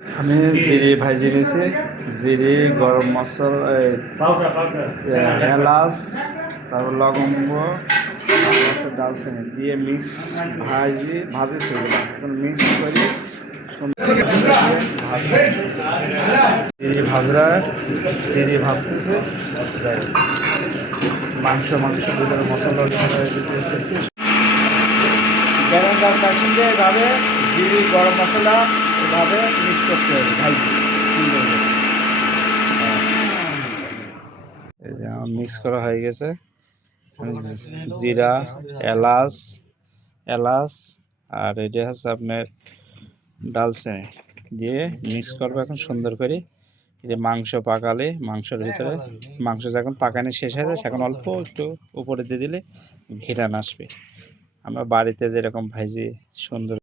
আমি জিরে ভাজি নিয়েছি, জিরে, গরম মশলা, এলাচ, তারপর লবঙ্গ, ডালচিনি দিয়ে ভাজেছি এগুলো। এখন মিক্স করে জিরে ভাজতেছে, মাংস ভিতরে মশলা দিতেছি। গরম সঙ্গে এভাবে জিরে, গরম মশলা এভাবে মিক্স করতে হবে ভাজি সুন্দর করে। এই যে আমার মিক্স করা হয়ে গেছে। জিরা, এলাচ এলাচ আর এটা হচ্ছে আপনার ডালচিনি দিয়ে মিক্স করবো এখন সুন্দর করে। এটা মাংস পাকালে মাংসের ভিতরে মাংস যখন পাকানো শেষ হয়ে যায় সেখন অল্প একটু উপরে দিয়ে দিলে ঘিরান আসবে। আমরা বাড়িতে যেরকম ভাজি সুন্দর